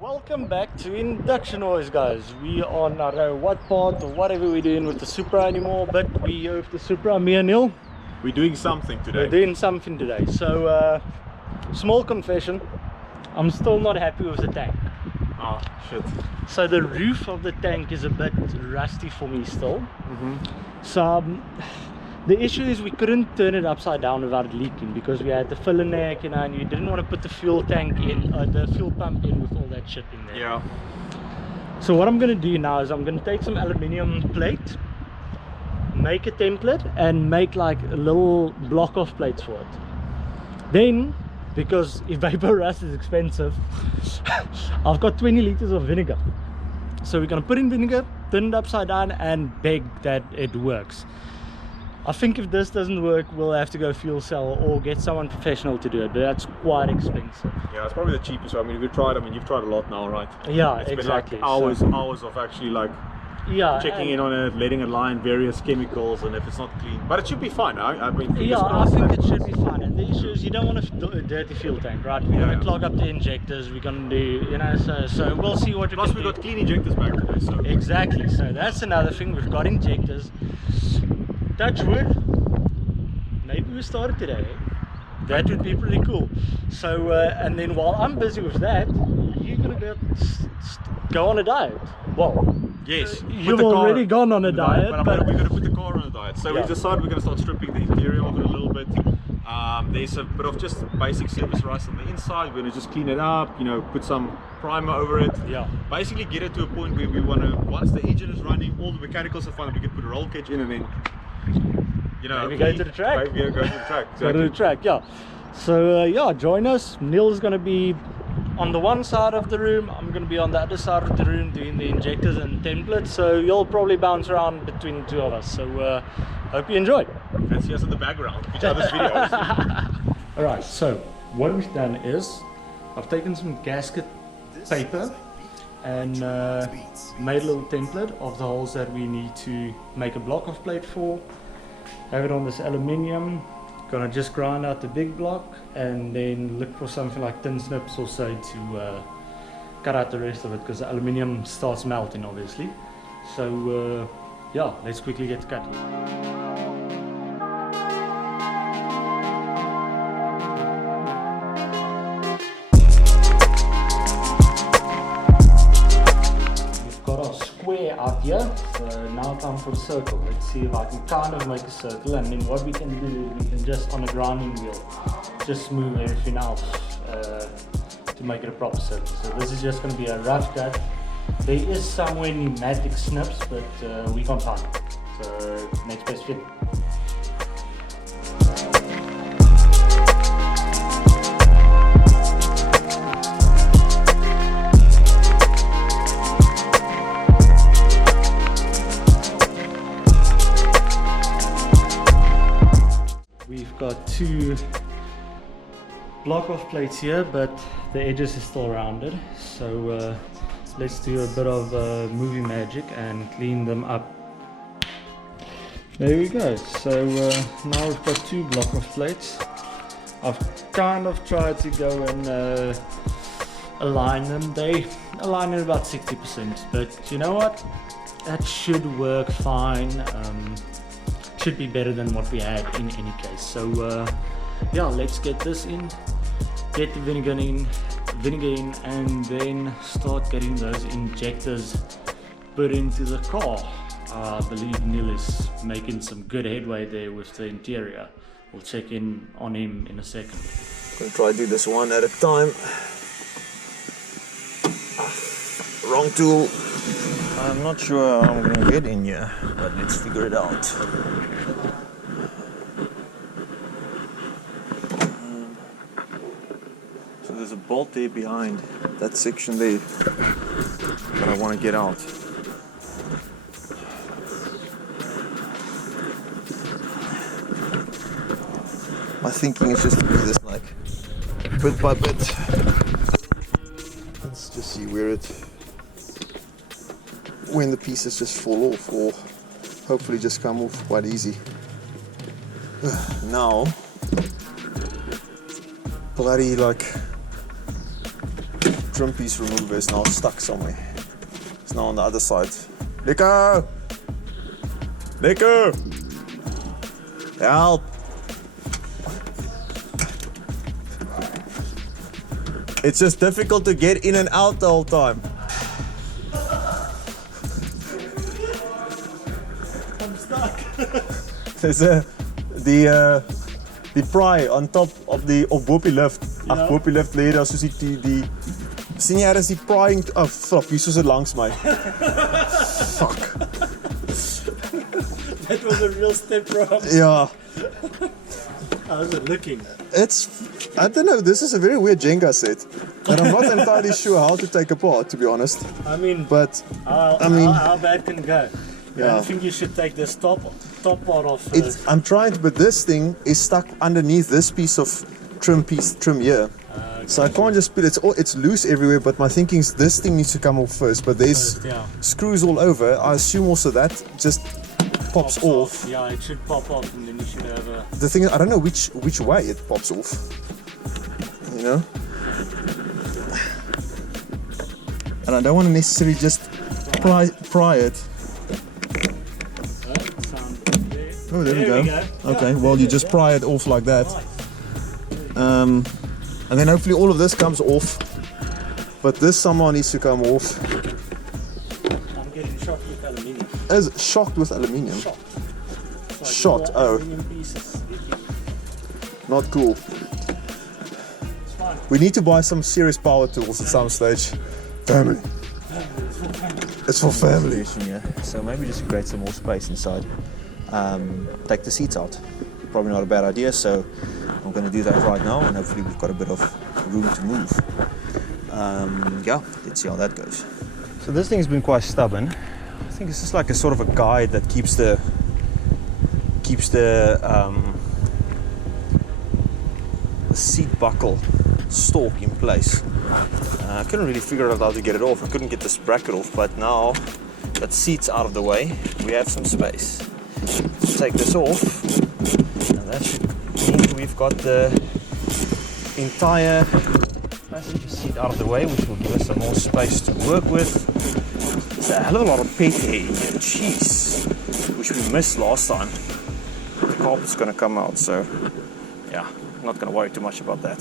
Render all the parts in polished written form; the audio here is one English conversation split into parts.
Welcome back to Induction Noise, guys. We are not know what part or whatever we're doing with the Supra anymore, but we here with the Supra, me and Neil. We're doing something today. We're doing something today. So, small confession, I'm still not happy with the tank. Oh, shit. So the roof of the tank is a bit rusty for me still. So the issue is we couldn't turn it upside down without it leaking because we had the fill in there, you know, and you didn't want to put the fuel tank in, the fuel pump in with all that shit in there. Yeah. So what I'm going to do now is I'm going to take some aluminium plate, make a template and make like a little block of plates for it. Then, because if vapor rust is expensive, I've got 20 liters of vinegar. So we're going to put in vinegar, turn it upside down and beg that it works. I think if this doesn't work, we'll have to go fuel cell or get someone professional to do it, but that's quite expensive. Yeah, it's probably the cheapest. I mean, we've tried. I mean, you've tried a lot now, right? Yeah, it's exactly. Been like hours of actually like checking in on it, letting it line various chemicals, and if it's not clean, but it should be fine. I mean, yeah, I think it should be fine. And the issue is you don't want a dirty fuel tank, right? We're going to clog up the injectors. We're going to do, you know, so we'll see what we Plus, can we do. got clean injectors back today, so Exactly. So that's another thing. We've got injectors. Touch wood. Maybe we started today. That would be pretty cool. So and then while I'm busy with that, you're gonna go on a diet. Well, yes, you've already gone on a diet, but we're going to put the car on a diet. So we decided we're going to start stripping the interior of it a little bit. There's a bit of just basic surface rust on the inside. We're going to just clean it up, you know, put some primer over it. Yeah. Basically get it to a point where we want to, once the engine is running, all the mechanicals are fine, we can put a roll cage in and then, you know, maybe go to the track. Maybe go to the track. Exactly. Go to the track, yeah. So yeah, join us. Neil's going to be on the one side of the room. I'm going to be on the other side of the room doing the injectors and templates. So you'll probably bounce around between the two of us. So hope you enjoy. And see us in the background of each other's videos. All right. So what we've done is I've taken some gasket paper and made a little template of the holes that we need to make a block of plate for. Have it on this aluminium. Gonna just grind out the big block and then look for something like tin snips or so to cut out the rest of it because the aluminium starts melting obviously. So yeah, let's quickly get to cutting. Out here, so now time for a circle. Let's see if I can kind of make a circle, and then what we can do is we can just on a grinding wheel just smooth everything else to make it a proper circle. So this is just going to be a rough cut. There is somewhere pneumatic snips, but we can't find it. So next best fit. Got two block of plates here, but the edges is still rounded, so let's do a bit of movie magic and clean them up. There we go. So now we've got two block of plates. I've kind of tried to go and align them. They align at about 60%, but you know what, that should work fine. Should be better than what we had in any case. So yeah, let's get this in, get the vinegar in, and then start getting those injectors put into the car. I believe Neil is making some good headway there with the interior. We'll check in on him in a second. I'm gonna try to do this one at a time. Wrong tool. I'm not sure how I'm gonna get in here, but let's figure it out. So there's a bolt there behind that section there that I want to get out. My thinking is just to do this like bit by bit. Let's just see when the pieces just fall off, or hopefully just come off quite easy. Now, bloody like trim piece remover is now stuck somewhere. It's now on the other side. Nico! Nico! Help! It's just difficult to get in and out the whole time. I'm stuck. There's die pry on top of die op die lift. Ag op die lift lê daar soos die sien jy is die prying flop hier soos dit langs my. Fuck. That was a real step wrong. Ja. How's it looking? I don't know, this is a very weird Jenga set. And I'm not entirely sure how to take apart, to be honest. I mean, but how bad can it go? Yeah. I think you should take this top part off. I'm trying to, but this thing is stuck underneath this piece of trim here. So I can't just put it's loose everywhere, but my thinking is this thing needs to come off first, but there's screws all over. I assume also that just pops off. Yeah, it should pop off and then you should have a... The thing is, I don't know which way it pops off. You know? And I don't want to necessarily just pry it. Oh, there we go. Okay, well you just pry it off like that. And then hopefully all of this comes off. But this somehow needs to come off. I'm getting shocked with aluminium. Is shocked with aluminium? Shot, oh. Not cool. We need to buy some serious power tools at some stage. Family. It's for family. Yeah. So maybe just create some more space inside. Take the seats out. Probably not a bad idea, so I'm going to do that right now, and hopefully we've got a bit of room to move. Yeah, let's see how that goes. So this thing's been quite stubborn. I think it's just like a sort of a guide that keeps the seat buckle stalk in place. I couldn't really figure out how to get it off. I couldn't get this bracket off, but now that seat's out of the way, we have some space. Take this off, and that should mean we've got the entire passenger seat out of the way, which will give us some more space to work with. There's a hell of a lot of pet hair in here, jeez, which we missed last time. The carpet's going to come out, so yeah, I'm not going to worry too much about that.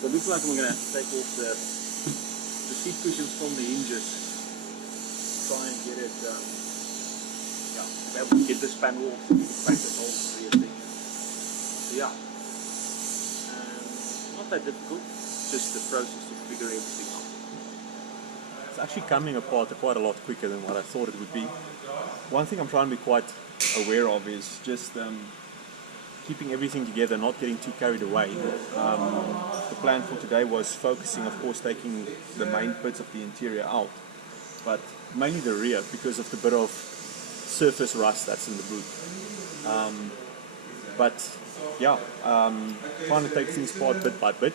So it looks like we're going to have to take off the seat cushions from the hinges. Try and get it, be able to get this panel off, back this whole rear thing. So yeah, not that difficult, just the process to figure everything out. It's actually coming apart quite a lot quicker than what I thought it would be. One thing I'm trying to be quite aware of is just keeping everything together, not getting too carried away. The plan for today was focusing, of course, taking the main bits of the interior out, but mainly the rear because of the bit of surface rust that's in the boot. But yeah, trying to take things apart bit by bit.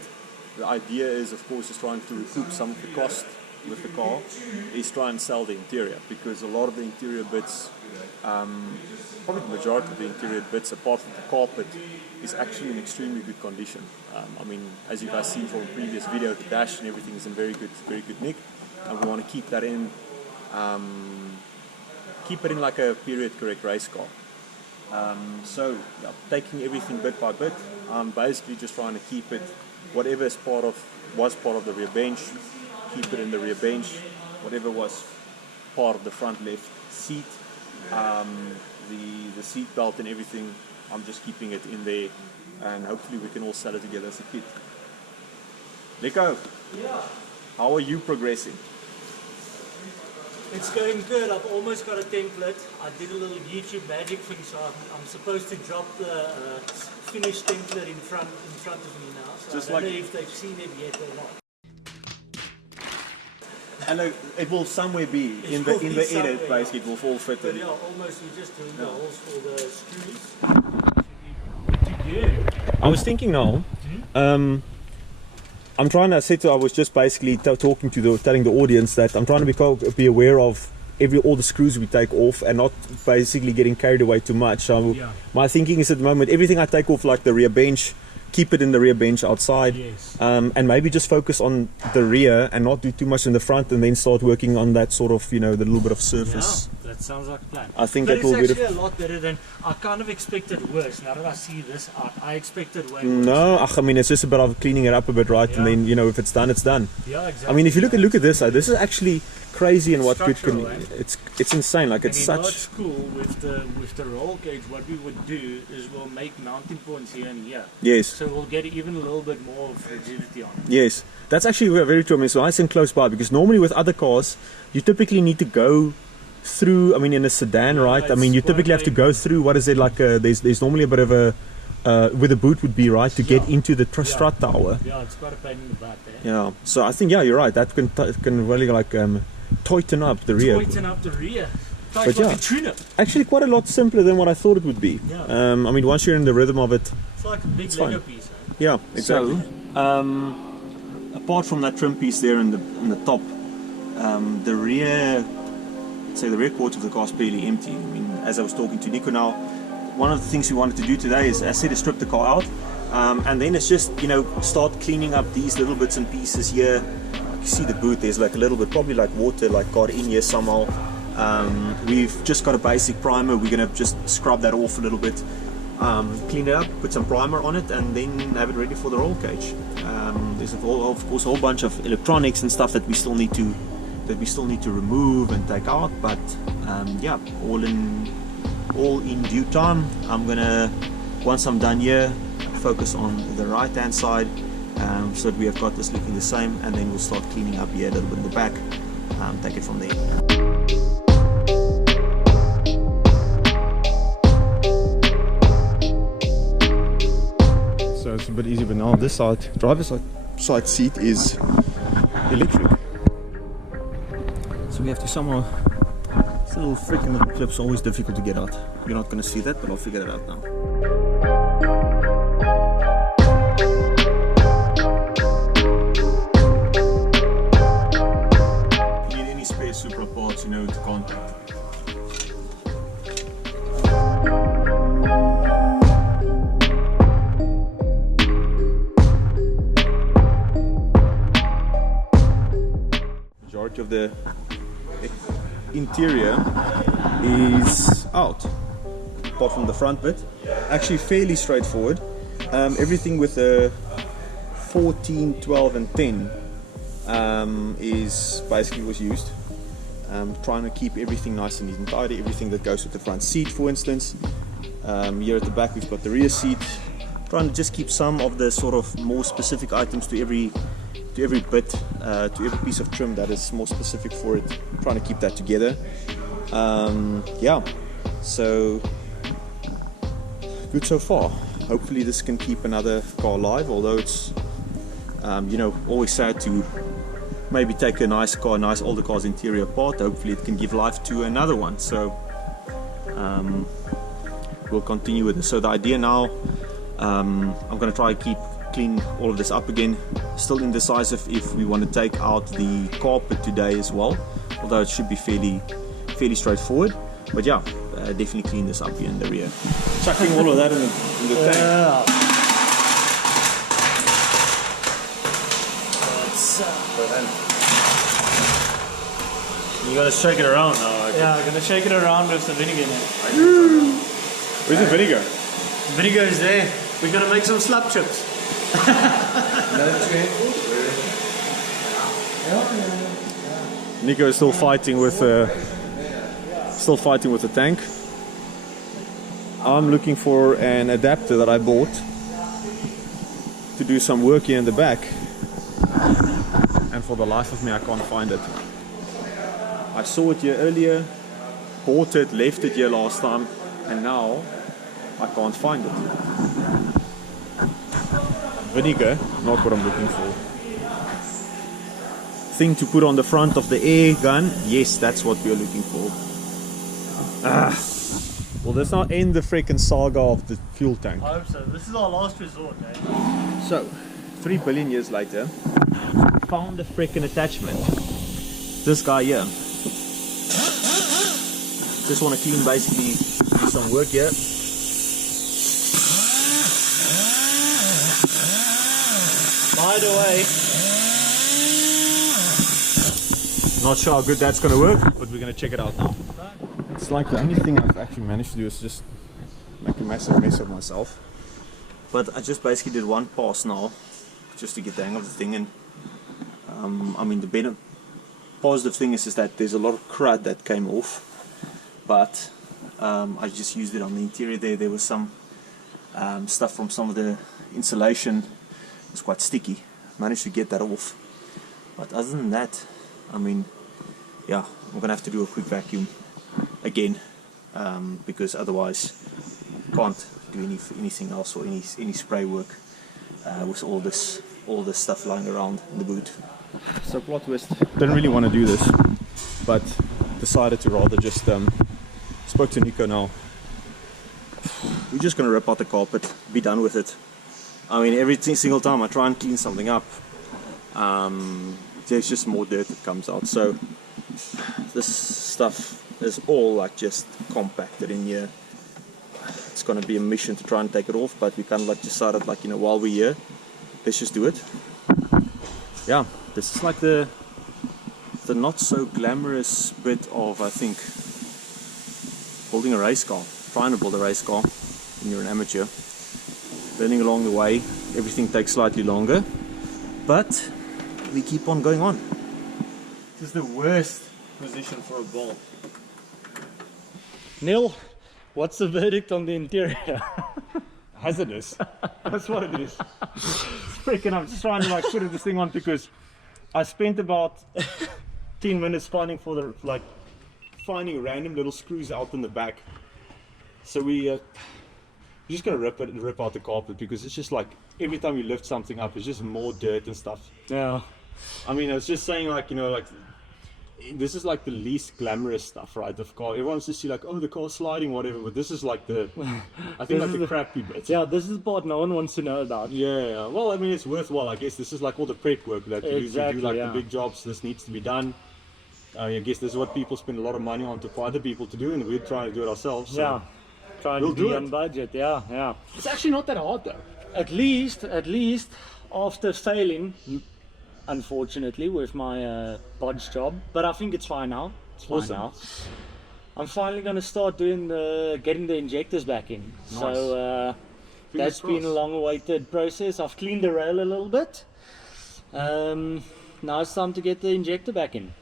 The idea is, of course, is trying to recoup some of the cost with the car, is try and sell the interior, because a lot of the interior bits, probably the majority of the interior bits apart from the carpet, is actually in extremely good condition. I mean, as you guys seen from the previous video, the dash and everything is in very good nick, and we want to keep that in, keep it in like a period correct race car. So yeah, taking everything bit by bit, basically just trying to keep it, whatever was part of the rear bench, keep it in the rear bench. Whatever was part of the front left seat, the seat belt and everything, I'm just keeping it in there, and hopefully we can all sell it together as a kit. Nico, how are you progressing? It's going good. I've almost got a template. I did a little YouTube magic thing, so I'm supposed to drop the finished template in front of me now. So Just I don't like know if they've seen it yet or not. And it will somewhere be in the edit, basically it will all fit in. But yeah, almost we're just doing the holes for the screws. I was thinking now, I'm trying to say I was just basically telling the audience that I'm trying to be aware of all the screws we take off and not basically getting carried away too much. So my thinking is at the moment, everything I take off, like the rear bench, keep it in the rear bench outside. Yes. And maybe just focus on the rear and not do too much in the front, and then start working on that sort of, you know, the little bit of surface. Yeah, that sounds like a plan. I think but that will be it's actually a lot better than I kind of expected worse. Now that I see this art, I expected way worse. No, I mean, it's just about cleaning it up a bit, right? Yeah. And then, you know, if it's done, it's done. Yeah, exactly. I mean, if you look at this side, this is actually crazy and what good can. Structural, eh? It's insane. Like, it's and such. what's cool with the roll cage, what we would do is we'll make mounting points here and here. Yes. So we'll get even a little bit more of rigidity on it. Yes, that's actually very true. I mean, it's nice and close by, because normally with other cars, you typically need to go through. I mean, in a sedan, right? I mean, you typically have to go through. What is it like? There's normally a bit of a where the boot would be, right, to get into the strut tower. Yeah, it's quite a pain in the butt. Yeah. So I think you're right. That can really like tighten up the rear. Tighten up the rear. But Like yeah. a tuner. Actually, quite a lot simpler than what I thought it would be. Yeah. I mean, once you're in the rhythm of it. It's like a big It's Lego fine. piece. Eh? Yeah, exactly. So, apart from that trim piece there in the top, the rear, say the rear quarter of the car is barely empty. I mean, as I was talking to Nico now, one of the things we wanted to do today is, as I said, is strip the car out, and then it's just, you know, start cleaning up these little bits and pieces here. You see the boot, there's like a little bit, probably like water, like got in here somehow. We've just got a basic primer. We're gonna just scrub that off a little bit. Clean it up, put some primer on it, and then have it ready for the roll cage. There's of course a whole bunch of electronics and stuff that we still need to remove and take out. But yeah, all in due time. I'm gonna, once I'm done here, focus on the right hand side, so that we have got this looking the same, and then we'll start cleaning up here a little bit in the back. Take it from there. So it's a bit easier, but now this side, driver's side seat is electric. So we have to somehow. This little freaking little clip's always difficult to get out. You're not gonna see that, but I'll figure it out now. Need any spare Supra parts, you know, to contact. Majority of the interior is out, Apart from the front bit, actually fairly straightforward. Everything with a 14, 12 and 10 is basically was used. Trying to keep everything nice and neat and tidy, everything that goes with the front seat, for instance. Here at the back we've got the rear seat. Trying to just keep some of the sort of more specific items to every bit, to every piece of trim that is more specific for it. Trying to keep that together. Yeah, so good so far. Hopefully this can keep another car alive, although it's you know, always sad to maybe take a nice older car's interior apart. Hopefully it can give life to another one. So we'll continue with this. So the idea now, I'm going to try to clean all of this up again. Still indecisive if we want to take out the carpet today as well, although it should be fairly straightforward. But yeah, definitely clean this up here in the rear. Chucking all of that in the tank. You gotta shake it around now. Yeah, I'm gonna shake it around with the vinegar in it. Where's the vinegar? Vinegar is there. We're gonna make some slap chips. Nico is still fighting with the tank. I'm looking for an adapter that I bought to do some work here in the back, and for the life of me I can't find it. I saw it here earlier, bought it, left it here last time, and now I can't find it. Vinegar, not what I'm looking for. Thing to put on the front of the air gun, yes, that's what we are looking for. Will this not end the freaking saga of the fuel tank? I hope so. This is our last resort, eh? So, 3 billion years later, found a freaking attachment. This guy here. Just want to clean, basically, do some work here. right away. Not sure how good that's going to work, but we're going to check it out now. It's like the only thing I've actually managed to do is just make a massive mess of myself. But I just basically did one pass now, just to get the hang of the thing. And I mean, the positive thing is that there's a lot of crud that came off, but I just used it on the interior there. There was some stuff from some of the insulation. It was quite sticky. Managed to get that off. But other than that, I mean, yeah, I'm gonna have to do a quick vacuum again, because otherwise can't do anything else or any spray work with all this stuff lying around in the boot. So plot twist. Didn't really want to do this, but decided to rather just spoke to Nico now. We're just gonna rip out the carpet, be done with it. I mean, every single time I try and clean something up, there's just more dirt that comes out. So this stuff is all like just compacted in here. It's gonna be a mission to try and take it off, but we kind of like decided, like, you know, while we're here, let's just do it. Yeah, this is like the not so glamorous bit of, I think, building a race car, trying to build a race car when you're an amateur. Learning along the way, everything takes slightly longer, but we keep on going on. This is the worst position for a ball. Neil, what's the verdict on the interior? Hazardous. That's what it is. It's freaking, I'm just trying to like put this thing on because I spent about 10 minutes finding random little screws out in the back. So we're just gonna rip out the carpet, because it's just like every time you lift something up, it's just more dirt and stuff. Yeah. I mean, I was just saying, like, you know, like, this is like the least glamorous stuff, right? The car, everyone's just see like, oh, the car's sliding, whatever. But this is like the, I think, like the crappy bit. Yeah, this is the part no one wants to know about. Yeah. Well, I mean, it's worthwhile, I guess. This is like all the prep work that you do, like the big jobs. This needs to be done. I guess this is what people spend a lot of money on for other people to do, and we're trying to do it ourselves. So yeah. Trying to be on budget. Yeah. It's actually not that hard though. At least after failing, unfortunately, with my bodge job, but I think it's fine now. It's fine now. I'm finally going to start doing getting the injectors back in. Nice. So that's been a long-awaited process. I've cleaned the rail a little bit. Now it's time to get the injector back in.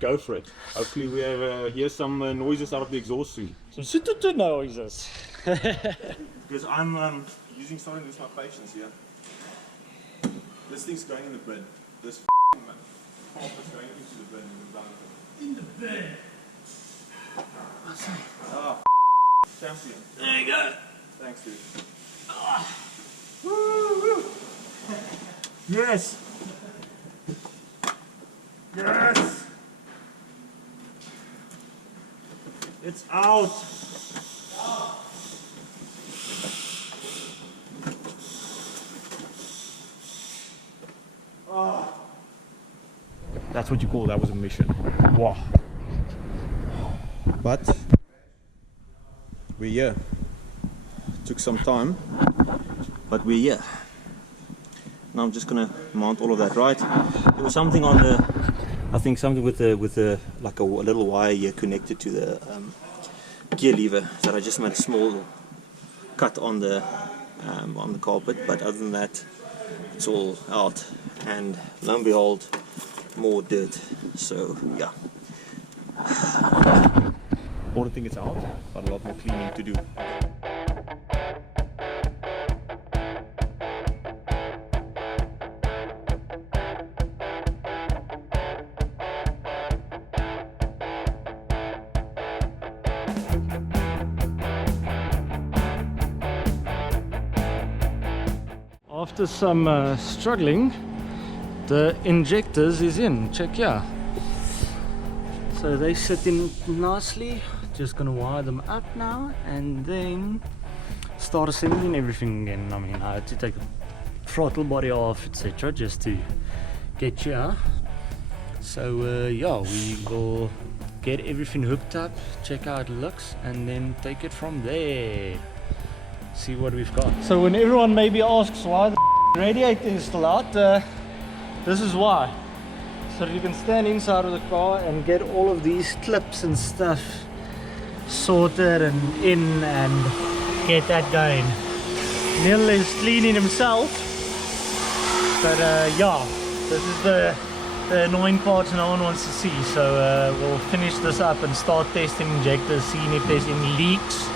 Go for it. Hopefully we have hear some noises out of the exhaust soon. Some sututu noises. Because I'm starting to lose my patience here. This thing's going in the bin. This half is going into the bin and we're done with it. In the bin. Ah, champion. There you go. Thanks, dude. Woo! Yes! Yes! It's out! That's what you call that was a mission. Wow. But we're here. Took some time, but we're here. Now I'm just gonna mount all of that right. There was something on the, I think something with the like a little wire here connected to the gear lever that I just made a small cut on the carpet. But other than that, it's all out, and lo and behold, more dirt. So yeah. Important thing, it's out, but a lot more cleaning to do. After some struggling, the injectors is in. Check here. So they sit in nicely. Just gonna wire them up now and then start assembling everything again. I mean, I had to take the throttle body off, etc., just to get here. So yeah, we will get everything hooked up, check how it looks, and then take it from there. See what we've got. So when everyone maybe asks why the radiator is still out. This is why. So you can stand inside of the car and get all of these clips and stuff sorted and in and get that going. Neil is cleaning himself, but yeah, this is the annoying parts no one wants to see. So we'll finish this up and start testing injectors, seeing if there's any leaks.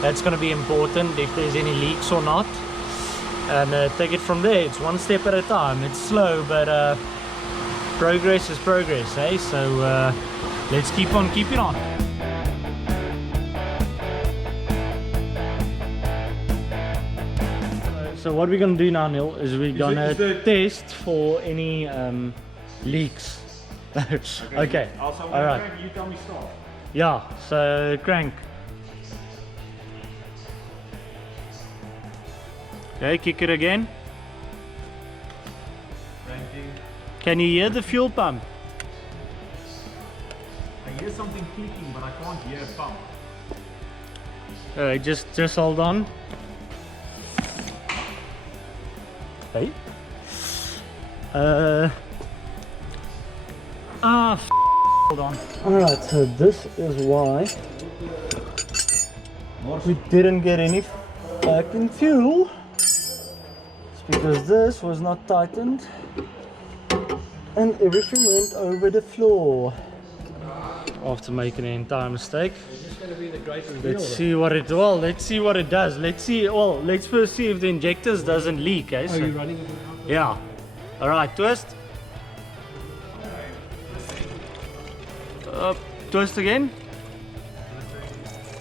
That's going to be important, if there's any leaks or not, and take it from there. It's one step at a time. It's slow, but progress is progress, eh? So let's keep on keeping on. So what we're gonna do now, Neil, is we're gonna test for any leaks. Okay. Also, all right. You tell me stop. Yeah. So crank. Okay, kick it again. Cranking. Can you hear the fuel pump? I hear something clicking, but I can't hear a pump. Alright, just hold on. Hey. Hold on. Alright, so this is why we didn't get any fucking fuel. It's because this was not tightened and everything went over the floor. After making an entire mistake. Is this going to be the great reveal? Let's see what it let's see what it does. Let's first see if the injectors doesn't leak, eh? Are you running it now? Yeah. Alright, twist. Twist again.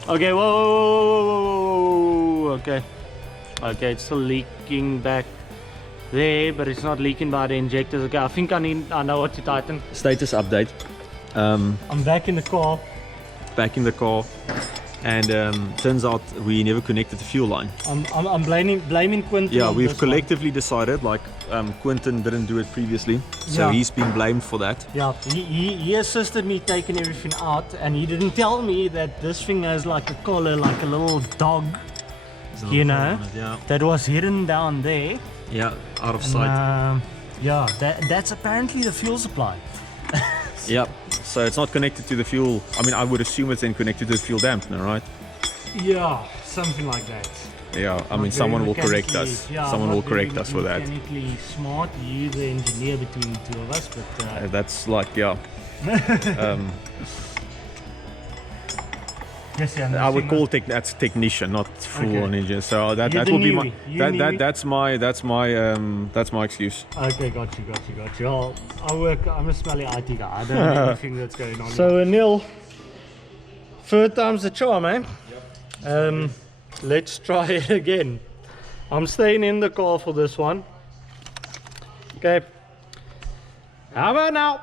Okay, whoa. Okay. Okay, it's still leaking back there, but it's not leaking by the injectors. Okay, I think I know what to tighten. Status update. I'm back in the car. Back in the car, and turns out we never connected the fuel line. I'm blaming Quentin. Yeah, on we've this collectively decided, like Quentin didn't do it previously, so Yeah. he's been blamed for that. Yeah, he assisted me taking everything out, and he didn't tell me that this thing has like a collar, like a little dog, you know, Yeah, that was hidden down there. yeah, out of sight. Yeah, that's apparently the fuel supply. Yeah, so it's not connected to the fuel. I mean, I would assume it's then connected to the fuel dampener, right? Yeah, something like that. Yeah, I mean, someone will correct us. Someone will correct us for that. Mechanically smart, you the engineer between the two of us, but That's like, yeah. yes, yeah, I would call that's technician, not full on engineer. So that You're that the will be newbie. my that's my excuse. Okay, got you. I'm a smelly IT guy. I don't know anything that's going on. So Neil, third time's the charm, eh? Yep. Let's try it again. I'm staying in the car for this one. Okay. How about now?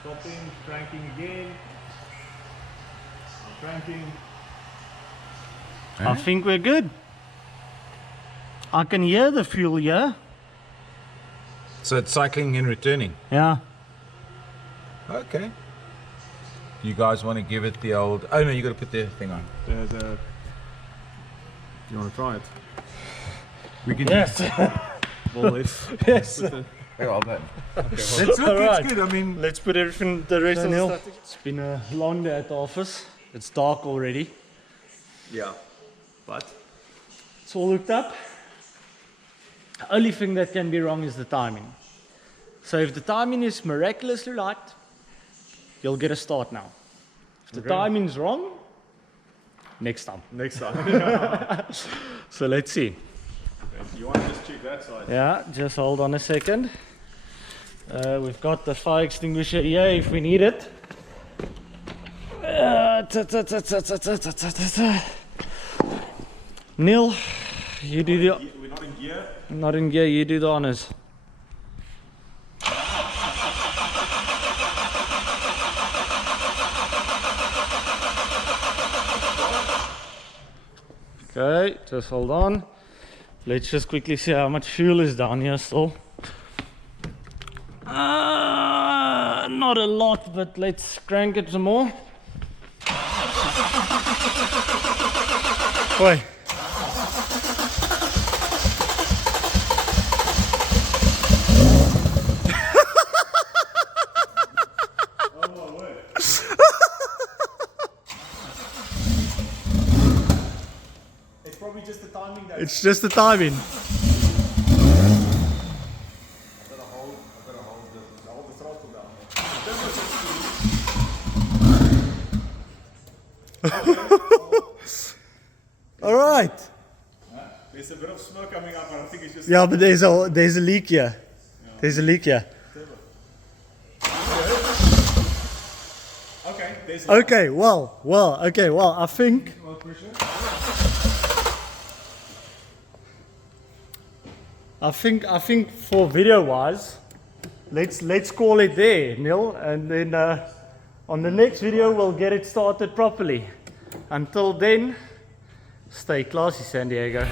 Stopping, cranking again. Cranking. I think we're good. I can hear the fuel here. So it's cycling and returning. Yeah. Okay. You guys want to give it the old... Oh no, you got to put the thing on. You want to try it? We can Yes. Well, let's Yes. well done. It's Alright. good. I mean, Let's put everything, the rest of the Neil. stuff. It's been a long day at the office. It's dark already. Yeah, but It's all hooked up. The only thing that can be wrong is the timing. So if the timing is miraculously right, you'll get a start now. If the timing's wrong, next time. next time. So let's see. You want to just check that side? Yeah, just hold on a second. We've got the fire extinguisher here if we need it. Neil, you do the... We're not in gear. Not in gear, you do the honors. Okay, just hold on. Let's just quickly see how much fuel is down here still. Not a lot, but let's crank it some more. Oi. It's probably just the timing that It's just the timing. All right. there's a bit of smoke coming up, but I think it's just Yeah, but there's a leak here. There's a leak here. okay. There's Okay, well, I think for video wise, let's call it there, Neil, and then on the next video we'll get it started properly. Until then, stay classy, San Diego.